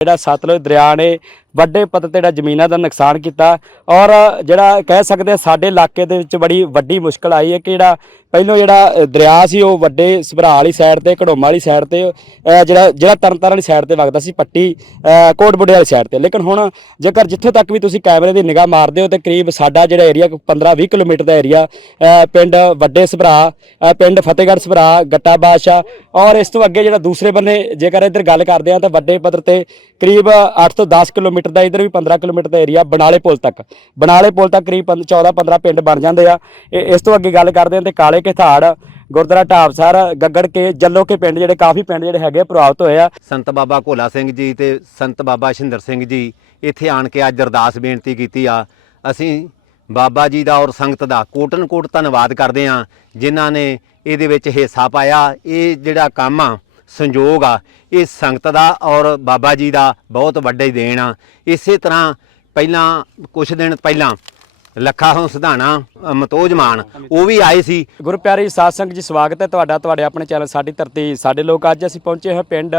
ਜਿਹੜਾ ਸਤਲੁਜ ਦਰਿਆ ਨੇ ਵੱਡੇ ਪੱਧਰ ਤੇ ਜਿਹੜਾ ਜ਼ਮੀਨਾਂ ਦਾ ਨੁਕਸਾਨ ਕੀਤਾ ਔਰ ਜਿਹੜਾ ਕਹਿ ਸਕਦੇ ਆ ਸਾਡੇ ਇਲਾਕੇ ਦੇ ਵਿੱਚ ਬੜੀ ਵੱਡੀ ਮੁਸ਼ਕਲ ਆਈ ਹੈ ਕਿ ਜਿਹੜਾ ਪਹਿਲੋਂ ਜਿਹੜਾ ਦਰਿਆ ਸੀ ਉਹ ਵੱਡੇ ਸਭਰਾ ਵਾਲੀ ਸਾਈਡ ਤੇ ਘੜੋਮਾ ਵਾਲੀ ਸਾਈਡ ਤੇ ਅ, ਜਿਹੜਾ ਜਿਹੜਾ ਤਰਨਤਾਰਨ ਵਾਲੀ ਸਾਈਡ ਤੇ ਵਗਦਾ ਸੀ ਪੱਟੀ ਅ, ਕੋਟਬੁੱਢੇ ਵਾਲੀ ਸਾਈਡ ਤੇ। ਲੇਕਿਨ ਹੁਣ ਜੇਕਰ ਜਿੱਥੇ ਤੱਕ ਵੀ ਤੁਸੀਂ ਕੈਮਰੇ ਦੀ ਨਿਗਾਹ ਮਾਰਦੇ ਹੋ ਤੇ ਕਰੀਬ ਸਾਡਾ ਜਿਹੜਾ ਏਰੀਆ 15-20 ਕਿਲੋਮੀਟਰ ਦਾ ਏਰੀਆ ਪਿੰਡ ਵੱਡੇ ਸਭਰਾ ਪਿੰਡ ਫਤਿਹਗੜ੍ਹ ਸਭਰਾ ਗੱਟਾ ਬਾਦਸ਼ਾਹ ਔਰ ਇਸ ਤੋਂ ਅੱਗੇ ਜਿਹੜਾ ਦੂਸਰੇ ਬੰਨੇ ਜੇਕਰ ਇੱਧਰ ਗੱਲ ਕਰਦੇ ਆ ਤਾਂ ਵੱਡੇ ਪੱਧਰ ਤੇ ਕਰੀਬ 8 ਤੋਂ 10 ਕਿਲੋਮੀਟਰ ਦਾ, ਇੱਧਰ ਵੀ 15 ਕਿਲੋਮੀਟਰ ਦਾ ਏਰੀਆ ਬਨਾਲੇ ਪੁਲ ਤੱਕ। ਬਨਾਲੇ ਪੁਲ ਤੱਕ ਕਰੀਬ 14-15 ਪਿੰਡ ਬਣ ਜਾਂਦੇ ਆ। ਇਹ- ਇਸ ਤੋਂ ਅੱਗੇ ਗੱਲ ਕਰਦੇ ਹਾਂ ਤੇ ਕਾਲੇ ਕਿਥਾੜ ਗੁਰਦੁਆਰਾ ਢਾਬਸਰ, ਗੱਗੜ ਕੇ, ਜੱਲੋ ਕੇ ਪਿੰਡ ਜਿਹੜੇ ਕਾਫੀ ਪਿੰਡ ਜਿਹੜੇ ਹੈਗੇ ਪ੍ਰਭਾਵਿਤ ਹੋਏ ਆ। ਸੰਤ ਬਾਬਾ ਭੋਲਾ ਸਿੰਘ ਜੀ ਤੇ ਸੰਤ ਬਾਬਾ ਸ਼ਿੰਦਰ ਸਿੰਘ ਜੀ ਇੱਥੇ ਆਣ ਕੇ ਅੱਜ ਅਰਦਾਸ ਬੇਨਤੀ ਕੀਤੀ ਆ। ਅਸੀਂ ਬਾਬਾ ਜੀ ਦਾ ਔਰ ਸੰਗਤ ਦਾ ਕੋਟਨ ਕੋਟ ਧੰਨਵਾਦ ਕਰਦੇ ਆ ਜਿਨ੍ਹਾਂ ਨੇ ਇਹਦੇ ਵਿੱਚ ਹਿੱਸਾ ਪਾਇਆ। ਇਹ ਜਿਹੜਾ ਕੰਮ ਆ ਸੰਯੋਗ ਆ। ਇਹ ਸੰਗਤ ਦਾ ਔਰ ਬਾਬਾ ਜੀ ਦਾ ਬਹੁਤ ਵੱਡਾ ਹੀ ਦੇਣ ਆ। ਇਸੇ ਤਰ੍ਹਾਂ ਪਹਿਲਾਂ ਕੁਝ ਦਿਨ ਪਹਿਲਾਂ ਲੱਖਾ ਹੋਂ ਸਿਧਾਣਾ ਮਤੋਜ ਮਾਨ, ਉਹ ਵੀ ਆਏ ਸੀ। ਗੁਰਪਿਆਰੇ ਪਿਆਰੀ ਸਾਧ ਸੰਗਤ ਜੀ, ਸਵਾਗਤ ਹੈ ਤੁਹਾਡਾ, ਤੁਹਾਡੇ ਆਪਣੇ ਚੈਨਲ ਸਾਡੀ ਧਰਤੀ, ਸਾਡੇ ਲੋਕ ਅੱਜ ਅਸੀਂ ਪਹੁੰਚੇ ਹਾਂ ਪਿੰਡ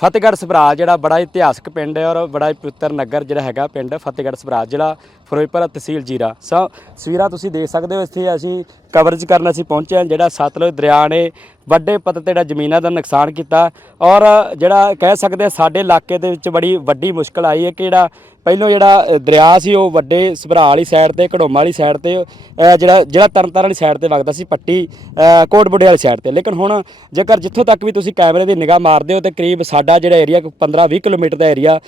ਫਤਿਹਗੜ੍ਹ ਸਭਰਾ ਜਿਹੜਾ ਬੜਾ ਇਤਿਹਾਸਕ ਪਿੰਡ ਹੈ ਔਰ ਬੜਾ ਹੀ ਪਵਿੱਤਰ ਨਗਰ ਜਿਹੜਾ ਹੈਗਾ ਪਿੰਡ ਫਤਿਹਗੜ੍ਹ ਸਭਰਾ ਜ਼ਿਲ੍ਹਾ ਫਿਰੋਜ਼ਪੁਰ ਤਹਿਸੀਲ ਜੀਰਾ। ਸੋ ਸਵੀਰਾ ਤੁਸੀਂ ਦੇਖ ਸਕਦੇ ਹੋ, ਇੱਥੇ ਅਸੀਂ ਕਵਰੇਜ ਕਰਨ ਅਸੀਂ ਪਹੁੰਚੇ ਹਾਂ, ਜਿਹੜਾ ਸਤਲੁਜ ਦਰਿਆ ਨੇ ਵੱਡੇ ਪੱਧਰ ਤੇ ਜਿਹੜਾ ਜ਼ਮੀਨਾਂ ਦਾ ਨੁਕਸਾਨ ਕੀਤਾ ਔਰ ਜਿਹੜਾ ਕਹਿ ਸਕਦੇ ਆ ਸਾਡੇ ਇਲਾਕੇ ਦੇ ਵਿੱਚ ਬੜੀ ਵੱਡੀ ਮੁਸ਼ਕਲ ਆਈ ਹੈ ਕਿ ਜਿਹੜਾ ਪਹਿਲੋਂ ਜਿਹੜਾ ਅ, ਦਰਿਆ ਸੀ ਉਹ ਵੱਡੇ ਸਭਰਾ ਵਾਲੀ ਸਾਈਡ ਤੇ ਘੜੋਮਾ ਵਾਲੀ ਸਾਈਡ ਤੇ ਅ, ਜਿਹੜਾ ਜਿਹੜਾ ਤਰਨਤਾਰਨ ਵਾਲੀ ਸਾਈਡ ਤੇ ਵਗਦਾ ਸੀ ਪੱਟੀ ਅ, ਕੋਟਬੁੱਢੇ ਵਾਲੀ ਸਾਈਡ ਤੇ। ਲੇਕਿਨ ਹੁਣ ਜੇਕਰ ਜਿੱਥੋਂ ਤੱਕ ਵੀ ਤੁਸੀਂ ਕੈਮਰੇ ਦੀ ਨਿਗਾਹ ਮਾਰਦੇ ਹੋ ਤੇ ਕਰੀਬ ਸਾਡਾ ਜਿਹੜਾ ਏਰੀਆ 15-20 ਕਿਲੋਮੀਟਰ ਦਾ ਏਰੀਆ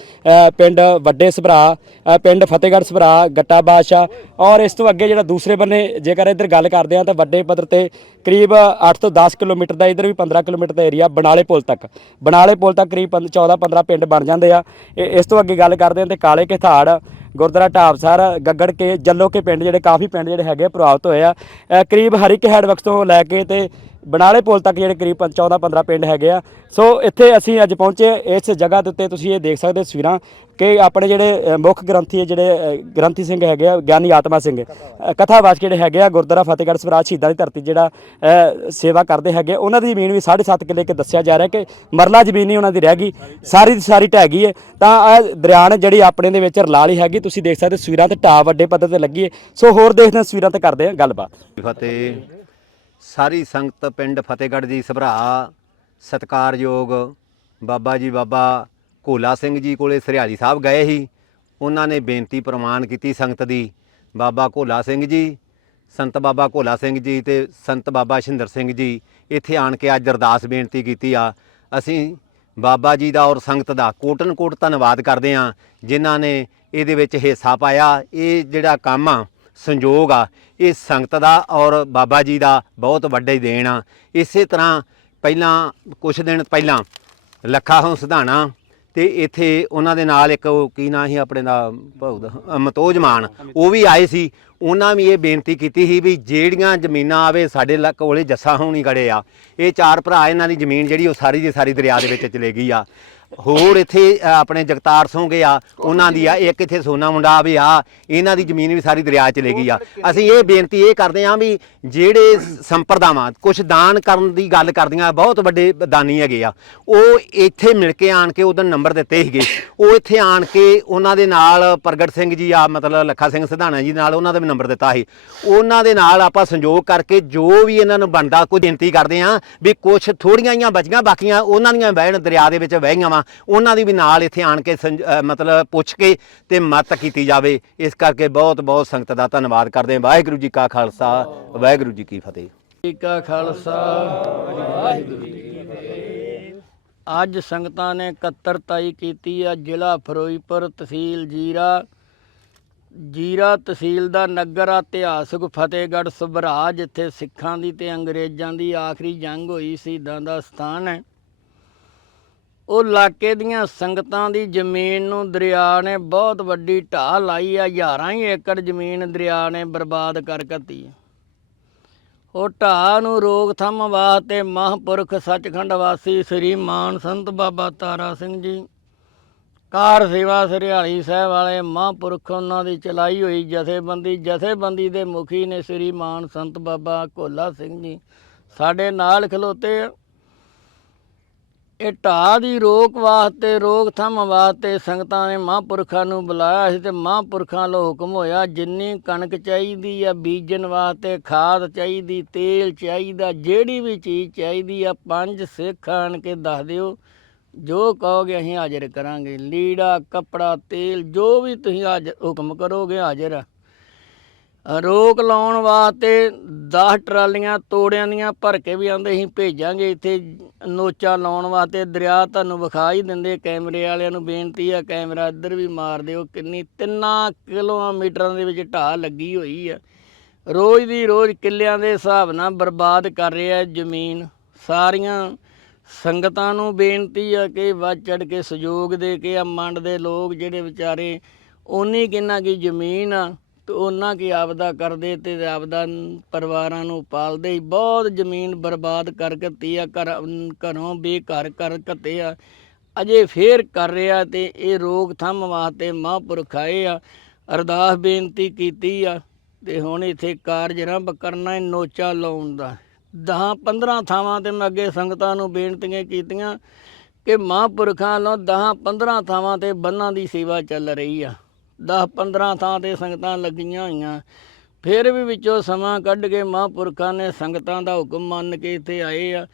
ਪਿੰਡ ਵੱਡੇ ਸਭਰਾ ਅ, ਪਿੰਡ ਫਤਿਹਗੜ੍ਹ ਸਭਰਾ ਗੱਟਾ ਬਾਦਸ਼ਾਹ ਔਰ ਇਸ ਤੋਂ ਅੱਗੇ ਜਿਹੜਾ ਦੂਸਰੇ ਬੰਨੇ ਜੇਕਰ ਇੱਧਰ ਗੱਲ ਕਰਦੇ ਹਾਂ ਤਾਂ ਵੱਡੇ ਪੱਧਰ ਤੇ ਕਰੀਬ 8 ਤੋਂ 10 ਕਿਲੋਮੀਟਰ ਦਾ ਇੱਧਰ ਵੀ 15 ਕਿਲੋਮੀਟਰ ਦਾ ਏਰੀਆ ਬਨਾਲੇ ਪੁਲ ਤੱਕ। ਬਨਾਲੇ ਪੁਲ ਤੱਕ ਕਰੀਬ 14-15 ਪਿੰਡ ਬਣ ਜਾਂਦੇ ਆ। ਇਹ- ਇਸ ਤੋਂ ਅੱਗੇ ਗੱਲ ਕਰਦੇ ਹਾਂ ਤੇ ਕਾਲੇ ਕੇ ਥਾੜ, ਗੁਰਦੁਆਰਾ ਢਾਬਸਰ ਗੱਗੜ ਕੇ, ਜੱਲੋ ਕੇ ਪਿੰਡ ਜਿਹੜੇ ਕਾਫੀ ਪਿੰਡ ਜਿਹੜੇ ਹੈਗੇ ਆ ਪ੍ਰਭਾਵਿਤ ਹੋਏ ਆ। ਕਰੀਬ ਹਰ ਇੱਕ ਹੈਡਵਰਕਸ ਤੋਂ ਲੈ ਕੇ ਤੇ ਬਨਾਲੇ ਪੁਲ ਤੱਕ ਜਿਹੜੇ ਕਰੀਬ 14-15 ਪਿੰਡ ਹੈਗੇ ਆ। ਸੋ ਇੱਥੇ ਅਸੀਂ ਅੱਜ ਪਹੁੰਚੇ ਇਸ ਜਗ੍ਹਾ ਦੇ ਉੱਤੇ ਤੁਸੀਂ ਇਹ ਦੇਖ ਸਕਦੇ ਹੋ ਤਸਵੀਰਾਂ ਕਿ ਆਪਣੇ ਜਿਹੜੇ ਮੁੱਖ ਗ੍ਰੰਥੀ ਜਿਹੜੇ ਗ੍ਰੰਥੀ ਸਿੰਘ ਹੈਗੇ ਆ ਗਿਆਨੀ ਆਤਮਾ ਸਿੰਘ। ਅ, ਜਿਹੜੇ ਹੈਗੇ ਆ ਗੁਰਦੁਆਰਾ ਫਤਿਹਗੜ੍ਹ ਸਵਰਾਜ ਸ਼ਹੀਦਾਂ ਦੀ ਧਰਤੀ ਜਿਹੜਾ ਸੇਵਾ ਕਰਦੇ ਹੈਗੇ। ਉਹਨਾਂ ਦੀ ਜ਼ਮੀਨ ਵੀ 7.5 ਕਿੱਲੇ ਕੇ ਦੱਸਿਆ ਜਾ ਰਿਹਾ ਕਿ ਮਰਲਾ ਜ਼ਮੀਨ ਹੀ ਉਹਨਾਂ ਦੀ ਰਹਿ ਗਈ। ਸਾਰੀ ਦੀ ਸਾਰੀ ਢਹਿ ਗਈ ਹੈ ਤਾਂ ਇਹ ਦਰਿਆ ਨੇ ਜਿਹੜੀ ਆਪਣੇ ਦੇ ਵਿੱਚ ਰਲਾਲੀ ਹੈਗੀ। ਤੁਸੀਂ ਦੇਖ ਸਕਦੇ ਹੋ ਤਸਵੀਰਾਂ ਤੇ ਢਾਹ ਵੱਡੇ ਪੱਧਰ ਤੇ ਲੱਗੀ ਹੈ ਸੋ ਹੋਰ ਦੇਖਦੇ ਹਾਂ ਤਸਵੀਰਾਂ ਤੇ ਕਰਦੇ ਹਾਂ ਗੱਲਬਾਤ। ਫਤਿਹ। ਸਾਰੀ ਸੰਗਤ ਪਿੰਡ ਫਤਿਹਗੜ੍ਹ ਜੀ ਸਭਰਾ। ਸਤਕਾਰਯੋਗ ਬਾਬਾ ਜੀ ਬਾਬਾ ਕੋਲਾ ਸਿੰਘ ਜੀ ਕੋਲੇ ਸਰਿਆਲੀ ਸਾਹਿਬ ਗਏ ਸੀ। ਉਹਨਾਂ ਨੇ ਬੇਨਤੀ ਪ੍ਰਮਾਨ ਕੀਤੀ ਸੰਗਤ ਦੀ। ਬਾਬਾ ਕੋਲਾ ਸਿੰਘ ਜੀ, ਸੰਤ ਬਾਬਾ ਕੋਲਾ ਸਿੰਘ ਜੀ ਤੇ ਸੰਤ ਬਾਬਾ ਸ਼ਿੰਦਰ ਸਿੰਘ ਜੀ ਇੱਥੇ ਆਣ ਕੇ ਅੱਜ ਅਰਦਾਸ ਬੇਨਤੀ ਕੀਤੀ ਆ। ਅਸੀਂ ਬਾਬਾ ਜੀ ਦਾ ਔਰ ਸੰਗਤ ਦਾ ਕੋਟਨ ਕੋਟ ਧੰਨਵਾਦ ਕਰਦੇ ਆ ਜਿਨ੍ਹਾਂ ਨੇ ਇਹਦੇ ਵਿੱਚ ਹਿੱਸਾ ਪਾਇਆ। ਇਹ ਜਿਹੜਾ ਕੰਮ ਆ ਸੰਯੋਗ ਆ। ਇਹ ਸੰਗਤ ਦਾ ਔਰ ਬਾਬਾ ਜੀ ਦਾ ਬਹੁਤ ਵੱਡਾ ਦੇਣ ਆ। ਇਸੇ ਤਰ੍ਹਾਂ ਪਹਿਲਾਂ ਕੁਝ ਦਿਨ ਪਹਿਲਾਂ ਲੱਖਾ ਹੋਂ ਸਿਧਾਣਾ ਤੇ ਇੱਥੇ ਉਹਨਾਂ ਦੇ ਨਾਲ ਇੱਕ ਕੀ ਨਾਂ ਸੀ ਆਪਣੇ ਦਾ ਭਾਊ ਮਤੋਜ ਮਾਨ, ਉਹ ਵੀ ਆਏ ਸੀ। ਉਹਨਾਂ ਵੀ ਇਹ ਬੇਨਤੀ ਕੀਤੀ ਸੀ ਵੀ ਜਿਹੜੀਆਂ ਜ਼ਮੀਨਾਂ ਆਵੇ ਸਾਡੇ ਲੱਕ ਕੋਲੇ ਜੱਸਾ ਹੋਣੀ ਗੜੇ ਆ। ਇਹ ਚਾਰ ਭਰਾ ਇਹਨਾਂ ਦੀ ਜ਼ਮੀਨ ਜਿਹੜੀ ਉਹ ਸਾਰੀ ਦੀ ਸਾਰੀ ਦਰਿਆ ਦੇ ਵਿੱਚ ਚਲੇ ਗਈ ਆ। ਹੋਰ ਇੱਥੇ ਆਪਣੇ ਜਗਤਾਰ ਸੋਂਗੇ ਆ ਉਹਨਾਂ ਦੀ ਆ ਇੱਕ ਇੱਥੇ ਸੋਨਾ ਮੁੰਡਾ ਵੀ ਆ ਇਹਨਾਂ ਦੀ ਜ਼ਮੀਨ ਵੀ ਸਾਰੀ ਦਰਿਆ 'ਚ ਚਲੇ ਗਈ ਆ। ਅਸੀਂ ਇਹ ਬੇਨਤੀ ਇਹ ਕਰਦੇ ਆ ਵੀ ਜਿਹੜੇ ਸੰਪਰਦਾਵਾਂ ਕੁਝ ਦਾਨ ਕਰਨ ਦੀ ਗੱਲ ਕਰਦੀਆਂ ਬਹੁਤ ਵੱਡੇ ਦਾਨੀ ਹੈਗੇ ਆ। ਉਹ ਇੱਥੇ ਮਿਲ ਕੇ ਆਣ ਕੇ ਉਹਦਾ ਨੰਬਰ ਦਿੱਤੇ ਸੀਗੇ। ਉਹ ਇੱਥੇ ਆਣ ਕੇ ਉਹਨਾਂ ਦੇ ਨਾਲ ਪ੍ਰਗਟ ਸਿੰਘ ਜੀ ਆ ਮਤਲਬ ਲੱਖਾ ਸਿੰਘ ਸਿਧਾਣਾ ਜੀ ਨਾਲ ਉਹਨਾਂ ਦਾ ਵੀ ਨੰਬਰ ਦਿੱਤਾ ਸੀ। ਉਹਨਾਂ ਦੇ ਨਾਲ ਆਪਾਂ ਸੰਯੋਗ ਕਰਕੇ ਜੋ ਵੀ ਇਹਨਾਂ ਨੂੰ ਬਣਦਾ ਕੋਈ ਬੇਨਤੀ ਕਰਦੇ ਆ ਵੀ ਕੁਝ ਥੋੜੀਆਂ ਹੀ ਬਚੀਆਂ ਬਾਕੀਆਂ ਉਹਨਾਂ ਦੀਆਂ ਵਹਿਣ ਦਰਿਆ ਦੇ ਵਿੱਚ ਵਹਿ ਗਈਆਂ ਵਾ। ਉਹਨਾਂ ਦੀ ਵੀ ਨਾਲ ਇੱਥੇ ਆਣ ਕੇ ਸੰਜ- ਮਤਲਬ ਪੁੱਛ ਕੇ ਤੇ ਮਤ ਕੀਤੀ ਜਾਵੇ। ਇਸ ਕਰਕੇ ਬਹੁਤ ਬਹੁਤ ਸੰਗਤ ਦਾ ਧੰਨਵਾਦ ਕਰਦੇ ਹਾਂ। ਵਾਹਿਗੁਰੂ ਜੀ ਕਾ ਖਾਲਸਾ, ਵਾਹਿਗੁਰੂ ਜੀ ਕੀ ਫਤਿਹ। ਜੀ ਕਾ ਖਾਲਸਾ, ਵਾਹਿਗੁਰੂ ਜੀ ਕੀ ਫਤਿਹ। ਅੱਜ ਸੰਗਤਾਂ ਨੇ ਇਕੱਤਰਤਾਈ ਕੀਤੀ ਆ ਜ਼ਿਲ੍ਹਾ ਫਿਰੋਜ਼ਪੁਰ ਤਹਿਸੀਲ ਜੀਰਾ। ਜੀਰਾ ਤਹਿਸੀਲ ਦਾ ਨਗਰ ਇਤਿਹਾਸਕ ਫਤਿਹਗੜ੍ਹ ਸਭਰਾ ਜਿੱਥੇ ਸਿੱਖਾਂ ਦੀ ਤੇ ਅੰਗਰੇਜ਼ਾਂ ਦੀ ਆਖਰੀ ਜੰਗ ਹੋਈ ਸ਼ਹੀਦਾਂ ਦਾ ਸਥਾਨ ਹੈ। ਉਹ ਇਲਾਕੇ ਦੀਆਂ ਸੰਗਤਾਂ ਦੀ ਜ਼ਮੀਨ ਨੂੰ ਦਰਿਆ ਨੇ ਬਹੁਤ ਵੱਡੀ ਢਾਹ ਲਾਈ ਆ, ਹਜ਼ਾਰਾਂ ਹੀ ਏਕੜ ਜ਼ਮੀਨ ਦਰਿਆ ਨੇ ਬਰਬਾਦ ਕਰ ਦਿੱਤੀ ਉਹ ਢਾਹ ਨੂੰ ਰੋਕਥਾਮ ਵਾਸਤੇ ਮਹਾਂਪੁਰਖ ਸੱਚਖੰਡ ਵਾਸੀ ਸ੍ਰੀ ਮਾਨ ਸੰਤ ਬਾਬਾ ਤਾਰਾ ਸਿੰਘ ਜੀ, ਕਾਰ ਸੇਵਾ ਸਰਿਆਲੀ ਸਾਹਿਬ ਵਾਲੇ ਮਹਾਂਪੁਰਖ ਉਹਨਾਂ ਦੀ ਚਲਾਈ ਹੋਈ ਜਥੇਬੰਦੀ ਜਥੇਬੰਦੀ ਦੇ ਮੁਖੀ ਨੇ ਸ੍ਰੀ ਮਾਨ ਸੰਤ ਬਾਬਾ ਕੋਲਾ ਸਿੰਘ ਜੀ, ਸਾਡੇ ਨਾਲ ਖਲੋਤੇ ਆ। ਇਹ ਢਾਹ ਦੀ ਰੋਕ ਵਾਸਤੇ ਰੋਕਥਾਮ ਵਾਸਤੇ ਸੰਗਤਾਂ ਨੇ ਮਹਾਂਪੁਰਖਾਂ ਨੂੰ ਬੁਲਾਇਆ ਸੀ ਤੇ ਮਹਾਂਪੁਰਖਾਂ ਵੱਲੋਂ ਹੁਕਮ ਹੋਇਆ, ਜਿੰਨੀ ਕਣਕ ਚਾਹੀਦੀ ਆ, ਬੀਜਣ ਵਾਸਤੇ ਖਾਦ ਚਾਹੀਦੀ, ਤੇਲ ਚਾਹੀਦਾ, ਜਿਹੜੀ ਵੀ ਚੀਜ਼ ਚਾਹੀਦੀ ਆ, ਪੰਜ ਸਿੱਖ ਆਣ ਕੇ ਦੱਸ ਦਿਓ। ਜੋ ਕਹੋਗੇ ਅਸੀਂ ਹਾਜ਼ਰ ਕਰਾਂਗੇ। ਲੀੜਾ, ਕੱਪੜਾ, ਤੇਲ, ਜੋ ਵੀ ਤੁਸੀਂ ਅੱਜ ਹੁਕਮ ਕਰੋਗੇ, ਹਾਜ਼ਰ ਆ। ਰੋਕ ਲਾਉਣ ਵਾਸਤੇ 10 ਟਰਾਲੀਆਂ ਤੋੜਿਆਂ ਦੀਆਂ ਭਰ ਕੇ ਵੀ ਆਂਦੇ ਅਸੀਂ ਭੇਜਾਂਗੇ। ਇੱਥੇ ਨੋਚਾ ਲਾਉਣ ਵਾਸਤੇ ਦਰਿਆ ਤੁਹਾਨੂੰ ਵਿਖਾ ਹੀ ਦਿੰਦੇ। ਕੈਮਰੇ ਵਾਲਿਆਂ ਨੂੰ ਬੇਨਤੀ ਆ, ਕੈਮਰਾ ਇੱਧਰ ਵੀ ਮਾਰ ਦਿਓ। ਕਿੰਨੀ ਤਿੰਨਾਂ ਕਿਲੋਮੀਟਰਾਂ ਦੇ ਵਿੱਚ ਢਾਹ ਲੱਗੀ ਹੋਈ ਆ। ਰੋਜ਼ ਦੀ ਰੋਜ਼ ਕਿੱਲਿਆਂ ਦੇ ਹਿਸਾਬ ਨਾਲ ਬਰਬਾਦ ਕਰ ਰਿਹਾ ਜ਼ਮੀਨ। ਸਾਰੀਆਂ ਸੰਗਤਾਂ ਨੂੰ ਬੇਨਤੀ ਆ ਕਿ ਵੱਧ ਚੜ ਕੇ ਸਹਿਯੋਗ ਦੇ ਕੇ ਆ। ਮੰਡ ਦੇ ਲੋਕ ਜਿਹੜੇ ਵਿਚਾਰੇ ਉਨੀ ਕਿੰਨਾ ਕੀ ਜ਼ਮੀਨ ਆ ਤੇ ਉਹਨਾਂ ਕੀ ਆਪਦਾ ਕਰਦੇ ਤੇ ਆਪਦਾ ਪਰਿਵਾਰਾਂ ਨੂੰ ਪਾਲਦੇ ਹੀ। ਬਹੁਤ ਜ਼ਮੀਨ ਬਰਬਾਦ ਕਰ ਦਿੱਤੀ ਆ ਘਰ ਘਰੋਂ ਬੇਘਰ ਕਰ ਕੱਤੇ ਆ। ਅਜੇ ਫੇਰ ਕਰ ਰਿਹਾ ਤੇ ਇਹ ਰੋਕਥਾਮ ਵਾਸਤੇ ਮਹਾਂਪੁਰਖ ਆਏ ਆ। ਅਰਦਾਸ ਬੇਨਤੀ ਕੀਤੀ ਆ ਤੇ ਹੁਣ ਇੱਥੇ ਕਾਰਜ ਆਰੰਭ ਕਰਨਾ ਨੋਚਾ ਲਾਉਣ ਦਾ। 10 15 ਥਾਵਾਂ ਤੇ ਮੈਂ ਅੱਗੇ ਸੰਗਤਾਂ ਨੂੰ ਬੇਨਤੀਆਂ ਕੀਤੀਆਂ ਕਿ ਮਹਾਂਪੁਰਖਾਂ ਵੱਲੋਂ 10 15 ਥਾਵਾਂ ਤੇ ਬੰਨਾਂ ਦੀ ਸੇਵਾ ਚੱਲ ਰਹੀ ਆ। 10 15 ਥਾਂ ਤੇ ਸੰਗਤਾਂ ਲੱਗੀਆਂ ਹੋਈਆਂ। ਫਿਰ ਵੀ ਵਿੱਚੋਂ ਸਮਾਂ ਕੱਢ ਕੇ ਮਹਾਂਪੁਰਖਾਂ ਨੇ ਸੰਗਤਾਂ ਦਾ ਹੁਕਮ ਮੰਨ ਕੇ ਇੱਥੇ ਆਏ ਆ।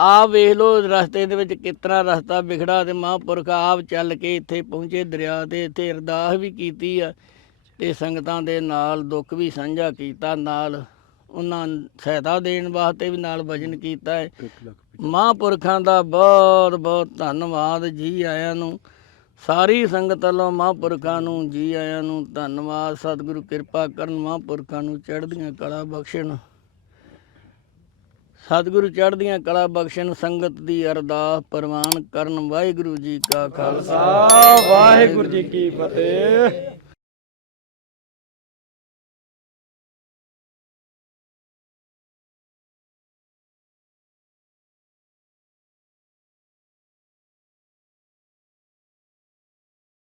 ਆ ਵੇਖ ਲਓ ਰਸਤੇ ਦੇ ਵਿੱਚ ਕਿਤਨਾ ਰਸਤਾ ਵਿਖੜਾ ਤੇ ਮਹਾਂਪੁਰਖ ਆਪ ਚੱਲ ਕੇ ਇੱਥੇ ਪਹੁੰਚੇ ਦਰਿਆ ਤੇ। ਇੱਥੇ ਅਰਦਾਸ ਵੀ ਕੀਤੀ ਆ ਤੇ ਸੰਗਤਾਂ ਦੇ ਨਾਲ ਦੁੱਖ ਵੀ ਸਾਂਝਾ ਕੀਤਾ। ਨਾਲ ਉਹਨਾਂ ਸਹਾਇਤਾ ਦੇਣ ਵਾਸਤੇ ਵੀ ਨਾਲ ਵਜਨ ਕੀਤਾ ਹੈ। ਮਹਾਂਪੁਰਖਾਂ ਦਾ ਬਹੁਤ ਬਹੁਤ ਧੰਨਵਾਦ ਜੀ ਆਇਆਂ ਨੂੰ। ਸਾਰੀ ਸੰਗਤ ਵੱਲੋਂ ਮਹਾਂਪੁਰਖਾਂ ਨੂੰ ਜੀ ਆਇਆਂ ਨੂੰ ਧੰਨਵਾਦ, ਸਤਿਗੁਰੂ ਕਿਰਪਾ ਕਰਨ ਮਹਾਂਪੁਰਖਾਂ ਨੂੰ ਚੜ੍ਹਦੀਆਂ ਕਲਾ ਬਖਸ਼ਣ। ਸਤਿਗੁਰੂ ਚੜ੍ਹਦੀਆਂ ਕਲਾ ਬਖਸ਼ਣ, ਸੰਗਤ ਦੀ ਅਰਦਾਸ ਪ੍ਰਵਾਨ ਕਰਨ। ਵਾਹਿਗੁਰੂ ਜੀ ਕਾ ਖਾਲਸਾ। ਵਾਹਿਗੁਰੂ ਜੀ ਕੀ ਫਤਿਹ।